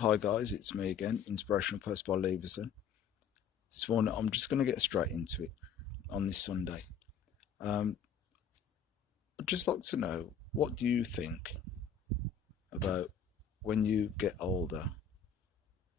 Hi guys, it's me again, Inspirational Post by Leverson. This morning I'm just going to get straight into it on this Sunday. Um, I'd just like to know, what do you think about when you get older?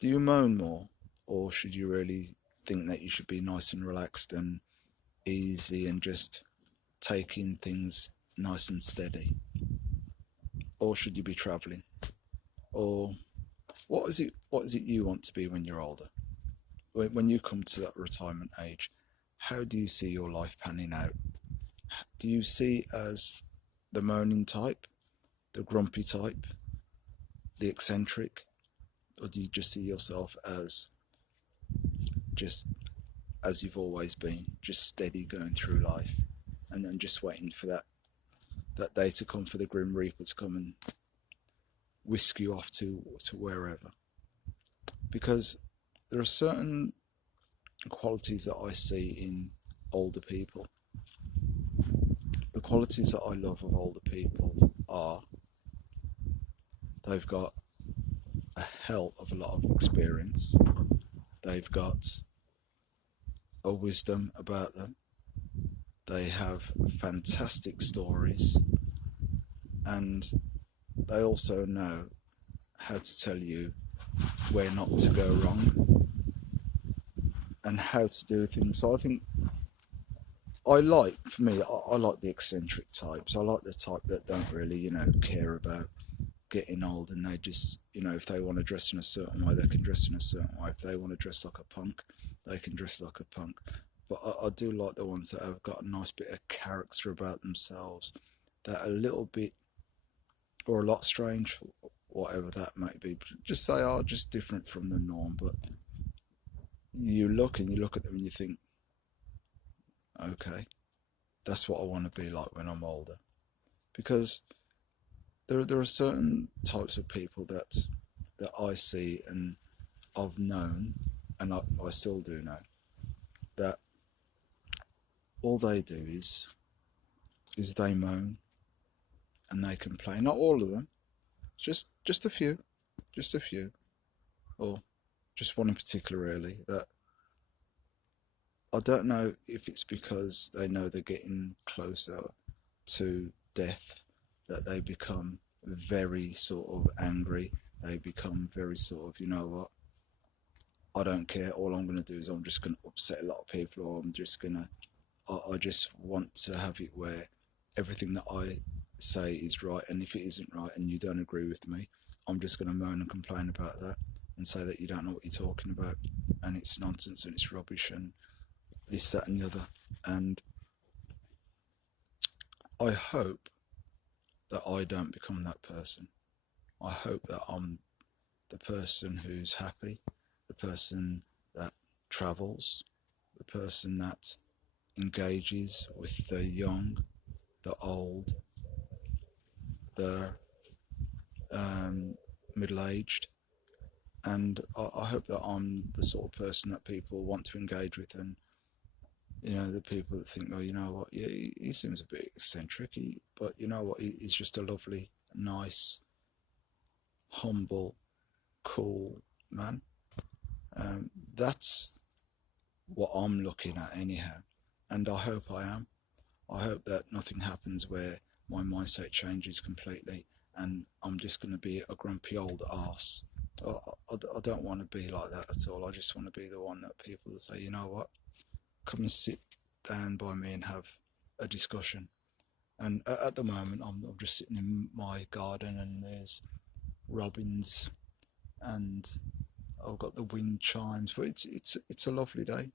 Do you moan more, or should you really think that you should be nice and relaxed and easy and just taking things nice and steady? Or should you be traveling? Or what is it you want to be when you're older? When you come to that retirement age, how do you see your life panning out? Do you see as the moaning type, the grumpy type, the eccentric, or do you just see yourself as just as you've always been, just steady going through life, and then just waiting for that day to come, for the grim reaper to come and whisk you off to wherever? Because there are certain qualities that I see in older people. The qualities that I love of older people are they've got a hell of a lot of experience. They've got a wisdom about them. They have fantastic stories, and they also know how to tell you where not to go wrong and how to do things. So I think for me, I like the eccentric types. I like the type that don't really, care about getting old, and they just, if they want to dress in a certain way, they can dress in a certain way. If they want to dress like a punk, they can dress like a punk. But I do like the ones that have got a nice bit of character about themselves, that are a little bit or a lot strange, whatever that might be. Just they are just different from the norm. But you look at them and you think, okay, that's what I want to be like when I'm older. Because there are certain types of people that I see and I've known, and I still do know, that all they do is they moan and they complain. Not all of them, just a few, just a few, or just one in particular really. That I don't know if it's because they know they're getting closer to death, that they become very sort of angry. They become very sort of, you know what, I don't care. All I'm going to do is I'm just going to upset a lot of people, or I just want to have it where everything that I say is right. And if it isn't right and you don't agree with me, I'm just going to moan and complain about that and say that you don't know what you're talking about and it's nonsense and it's rubbish and this, that, and the other. And I hope that I don't become that person. I hope that I'm the person who's happy, the person that travels, the person that engages with the young, the old, the middle aged. And I hope that I'm the sort of person that people want to engage with, and the people that think, oh, you know what, yeah, he seems a bit eccentric, but you know what, he's just a lovely, nice, humble, cool man. That's what I'm looking at anyhow, and I hope I am. I hope that nothing happens where my mindset changes completely and I'm just going to be a grumpy old arse. I don't want to be like that at all. I just want to be the one that people say, you know what, come and sit down by me and have a discussion. And at the moment, I'm just sitting in my garden and there's robins and I've got the wind chimes, but it's a lovely day.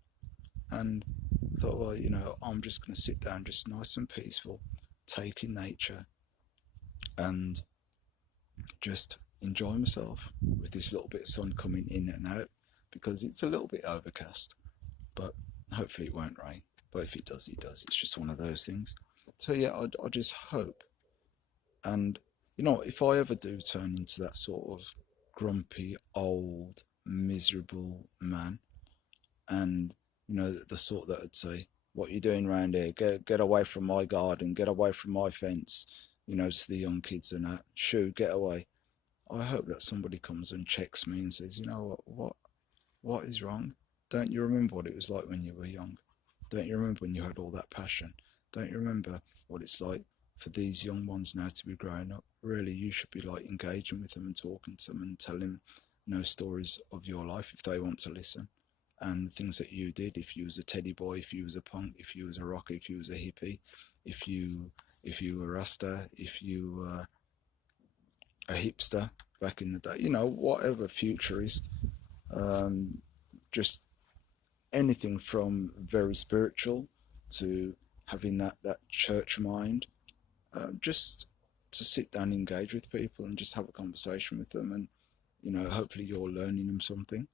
And I thought, well, I'm just going to sit down, just nice and peaceful, take in nature, and just enjoy myself with this little bit of sun coming in and out, because it's a little bit overcast, but hopefully it won't rain. But if it does, it does. It's just one of those things. So yeah, I just hope. And if I ever do turn into that sort of grumpy, old, miserable man, and the sort that would say, "What are you doing round here? Get away from my garden. Get away from my fence." To the young kids and that, shoo, get away. I hope that somebody comes and checks me and says, you know what is wrong? Don't you remember what it was like when you were young? Don't you remember when you had all that passion? Don't you remember what it's like for these young ones now to be growing up? Really, you should be like engaging with them and talking to them and telling stories of your life if they want to listen, and the things that you did. If you was a teddy boy, if you was a punk, if you was a rocker, if you was a hippie, if you were Rasta, if you were a hipster back in the day, whatever futurist, um, just anything from very spiritual to having that church mind, just to sit down and engage with people and just have a conversation with them, and hopefully you're learning them something,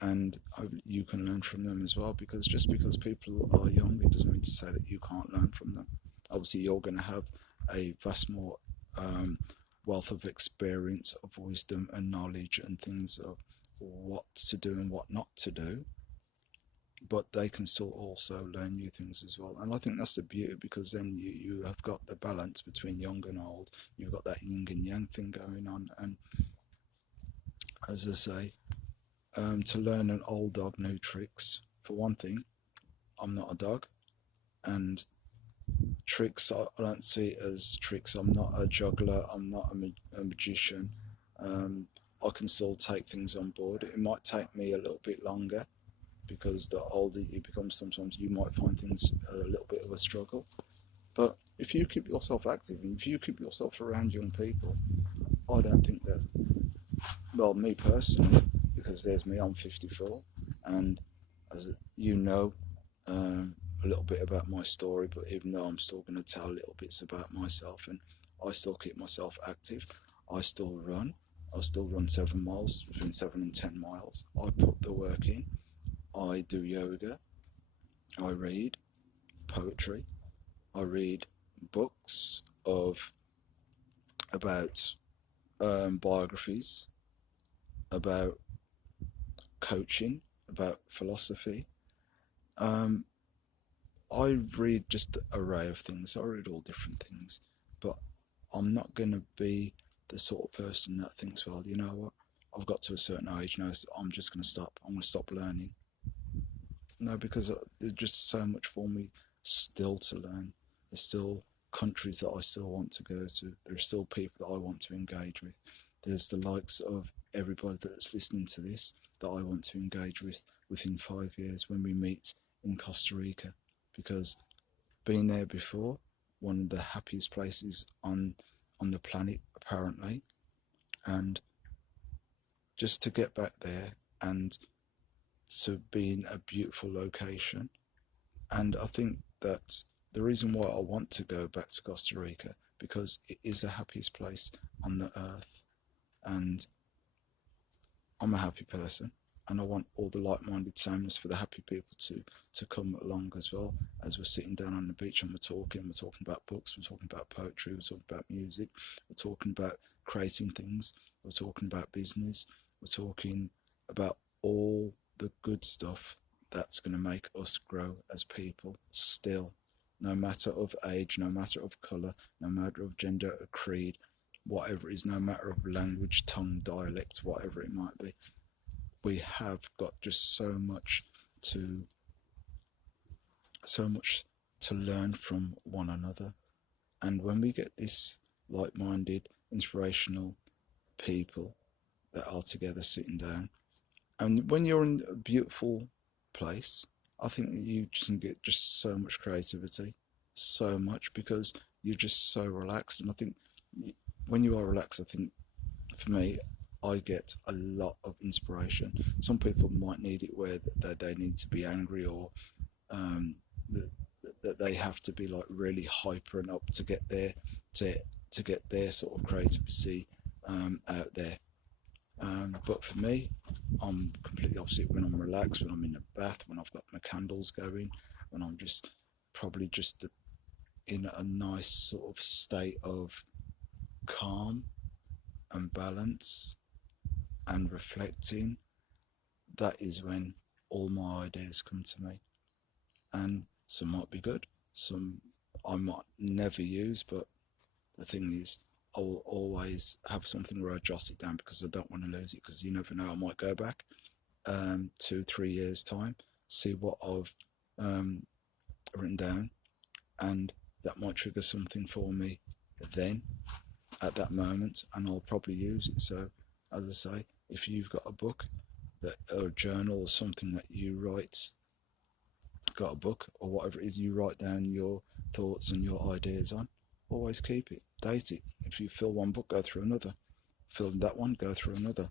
and you can learn from them as well, because just because people are young, it doesn't mean to say that you can't learn from them. Obviously you're going to have a vast more um, wealth of experience, of wisdom and knowledge and things of what to do and what not to do, but they can still also learn new things as well. And I think that's the beauty, because then you have got the balance between young and old. You've got that yin and yang thing going on. And as I say, to learn an old dog new tricks, for one thing, I'm not a dog, and tricks, I don't see it as tricks. I'm not a juggler, I'm not a magician. um, I can still take things on board. It might take me a little bit longer, because the older you become, sometimes you might find things a little bit of a struggle. But if you keep yourself active and if you keep yourself around young people, I don't think that, well, me personally, because there's me, I'm 54, and as you know, a little bit about my story, but even though I'm still going to tell little bits about myself, and I still keep myself active, I still run. I still run 7 miles, between 7 and 10 miles. I put the work in. I do yoga. I read poetry. I read books of about biographies, about coaching, about philosophy. Um, I read just an array of things. I read all different things, but I'm not going to be the sort of person that thinks, well, you know what, I've got to a certain age now, so I'm just going to stop. I'm going to stop learning. No, because there's just so much for me still to learn. There's still countries that I still want to go to. There's still people that I want to engage with. There's the likes of everybody that's listening to this that I want to engage with within 5 years when we meet in Costa Rica. Because being there before, one of the happiest places on the planet apparently, and just to get back there and to be in a beautiful location. And I think that the reason why I want to go back to Costa Rica, because it is the happiest place on the earth, and I'm a happy person, and I want all the like-minded sameness for the happy people to come along as well. As we're sitting down on the beach and we're talking about books, we're talking about poetry, we're talking about music, we're talking about creating things, we're talking about business, we're talking about all the good stuff that's going to make us grow as people still, no matter of age, no matter of colour, no matter of gender or creed, whatever it is, no matter of language, tongue, dialect, whatever it might be. We have got just to so much to learn from one another. And when we get this like-minded, inspirational people that are together sitting down, and when you're in a beautiful place, I think that you just get just so much creativity, so much, because you're just so relaxed. And I think when you are relaxed, I think for me, I get a lot of inspiration. Some people might need it where they need to be angry, or um, that, that they have to be like really hyper and up to get their to to get their sort of creativity out there. But for me, I'm completely opposite. When I'm relaxed, when I'm in the bath, when I've got my candles going, when I'm just probably just in a nice sort of state of calm and balance and reflecting, that is when all my ideas come to me. And some might be good, some I might never use, but the thing is, I will always have something where I jot it down because I don't want to lose it, because you never know, I might go back 2-3 years time, see what I've um, written down, and that might trigger something for me then at that moment, and I'll probably use it. So as I say, if you've got a book that, or a journal or something that you write, got a book or whatever it is you write down your thoughts and your ideas on, always keep it, date it. If you fill one book, go through another, fill that one, go through another.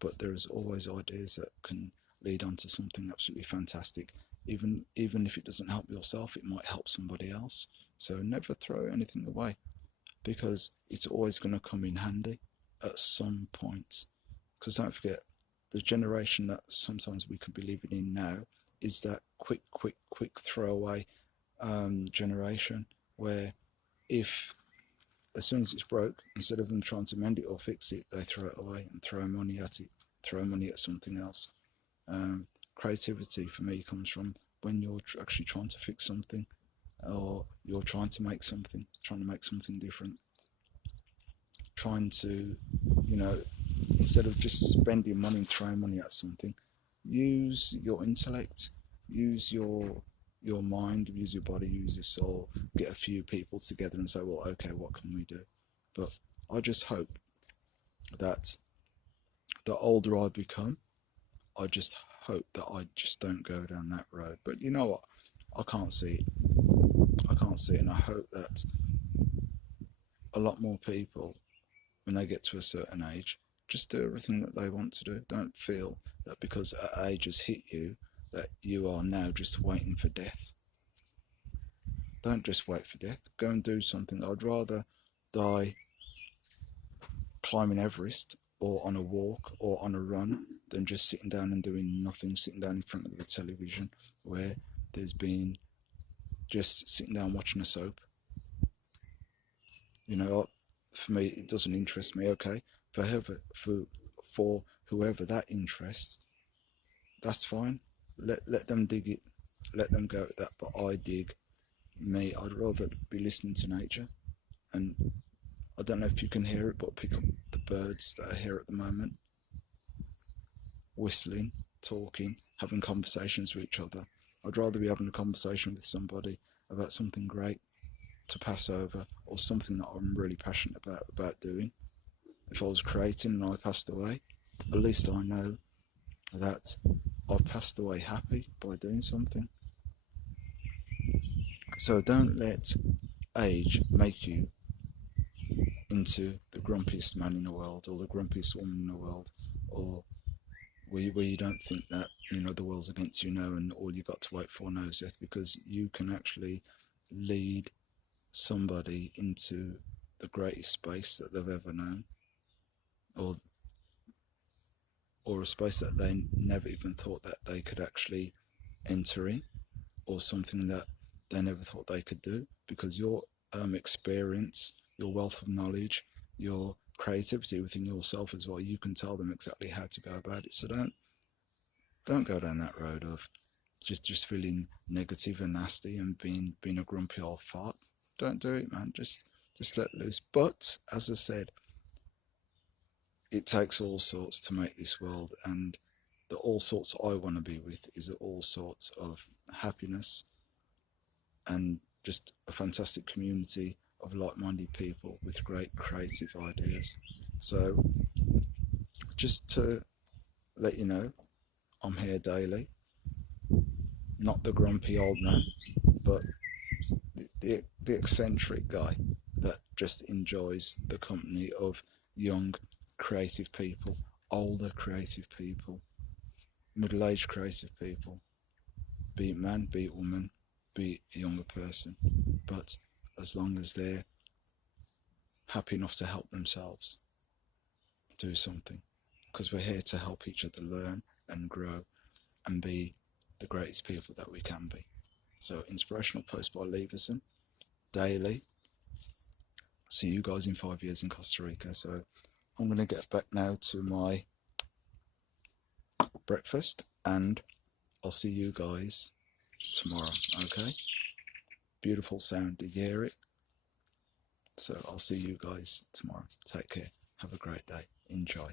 But there's always ideas that can lead on to something absolutely fantastic. Even if it doesn't help yourself, it might help somebody else. So never throw anything away, because it's always going to come in handy at some point. Because don't forget, the generation that sometimes we could be living in now is that quick throwaway generation, where if as soon as it's broke, instead of them trying to mend it or fix it, they throw it away and throw money at it, throw money at something else. Creativity for me comes from when you're actually trying to fix something, or you're trying to make something, different, trying to, you know, instead of just spending money and throwing money at something, use your intellect, use your mind, use your body, use your soul, get a few people together and say, well, okay, what can we do? But I just hope that the older I become, I just hope that I just don't go down that road. But you know what? I can't see it. I can't see it. And I hope that a lot more people, when they get to a certain age, just do everything that they want to do. Don't feel that because age has hit you, that you are now just waiting for death. Don't just wait for death. Go and do something. I'd rather die climbing Everest or on a walk or on a run than just sitting down and doing nothing, sitting down in front of the television where there's been just sitting down watching a soap. You know, for me, it doesn't interest me. Okay, for whoever that interests, that's fine. Let them dig it. Let them go at that. But I dig me. I'd rather be listening to nature. And I don't know if you can hear it, but pick up the birds that are here at the moment, whistling, talking, having conversations with each other. I'd rather be having a conversation with somebody about something great to pass over, or something that I'm really passionate about doing. If I was creating and I passed away, at least I know that I passed away happy by doing something. So don't let age make you into the grumpiest man in the world, or the grumpiest woman in the world, or where you don't think that, you know, the world's against you now and all you got to wait for now is death, because you can actually lead somebody into the greatest space that they've ever known, or a space that they never even thought that they could actually enter in, or something that they never thought they could do, because your experience, your wealth of knowledge, your creativity within yourself as well, you can tell them exactly how to go about it. So don't go down that road of just feeling negative and nasty and being a grumpy old fart. Don't do it, man. Just let loose. But as I said, it takes all sorts to make this world, and the all sorts I want to be with is all sorts of happiness and just a fantastic community of like-minded people with great creative ideas. So just to let you know, I'm here daily, not the grumpy old man, but the eccentric guy that just enjoys the company of young creative people, older creative people, middle-aged creative people, be it man, be it woman, be it a younger person, but as long as they're happy enough to help themselves, do something, because we're here to help each other learn and grow and be the greatest people that we can be. So, Inspirational Post by Leverson, daily. See you guys in 5 years in Costa Rica. So I'm going to get back now to my breakfast, and I'll see you guys tomorrow. Okay? Beautiful sound. Did you hear it? So I'll see you guys tomorrow. Take care. Have a great day. Enjoy.